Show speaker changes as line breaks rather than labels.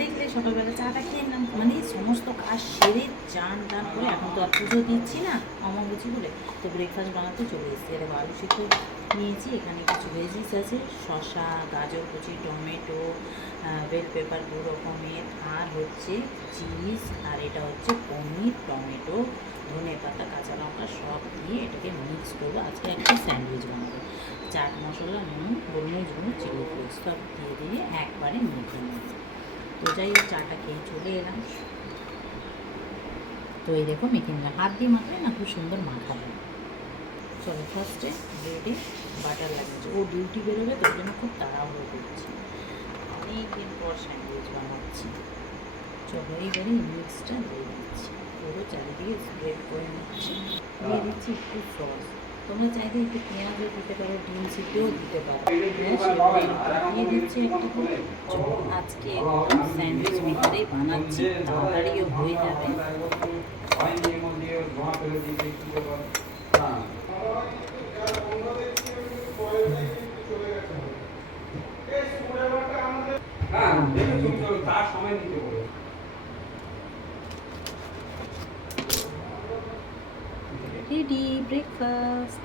দেখলে সকালবেলা চাটা খেয়ে নিলাম। মানে সমস্ত কাজ সেরে চান টান করে এখন তো আর পুজো দিচ্ছি না অমাবুচি বলে। তো ব্রেকফাস্ট বানাতে চলে এসেছি। এরকম আলু সিদ্ধ নিয়েছি, এখানে কিছু ভেজিস আছে, শসা, গাজর, কুচি, টমেটো বেল পেপার দু রকমের আর হচ্ছে চিজ আর এটা হচ্ছে পনির, টমেটো, ধনে পাতা, কাঁচা লঙ্কা সব দিয়ে এটাকে মিক্স করব। আজকে একটা স্যান্ডউইচ বানাবো। চাট মশলা, নুন, গোলমরিচ গুঁড়ো, চিলি ফ্লেক্স সব দিয়ে দিয়ে একবারে মেখে নেব। তো যাই হোক, চাটা খেয়ে চলে এলাম। তো এই দেখো মেখে হাত দিয়ে মাখলে না খুব সুন্দর মাখাবে চলো ফার্স্টে ব্রেডে বাটার লাগিয়েছে। ও ডিউটি বেরোবে তার জন্য খুব তাড়াহুড়ো করছি। অনেক দিন পর স্যান্ডউইচ বানাচ্ছি। চলো এইবারে মিক্সটা দিয়ে দিচ্ছি। পুরো চারিদিকে স্প্রেড করে নিচ্ছি। দিয়ে দিচ্ছি একটু সস তোমরা চাইলে একটু পেঁয়াজও দিতে পারো, ডিম সিদ্ধও দিতে পারো। হ্যাঁ দিয়ে দিচ্ছি একটু আজকে স্যান্ডউইচ মেকারেই বানাচ্ছি তাড়াতাড়িও হয়ে যাবে।
তার সময় দিতে
রেডি ব্রেকফাস্ট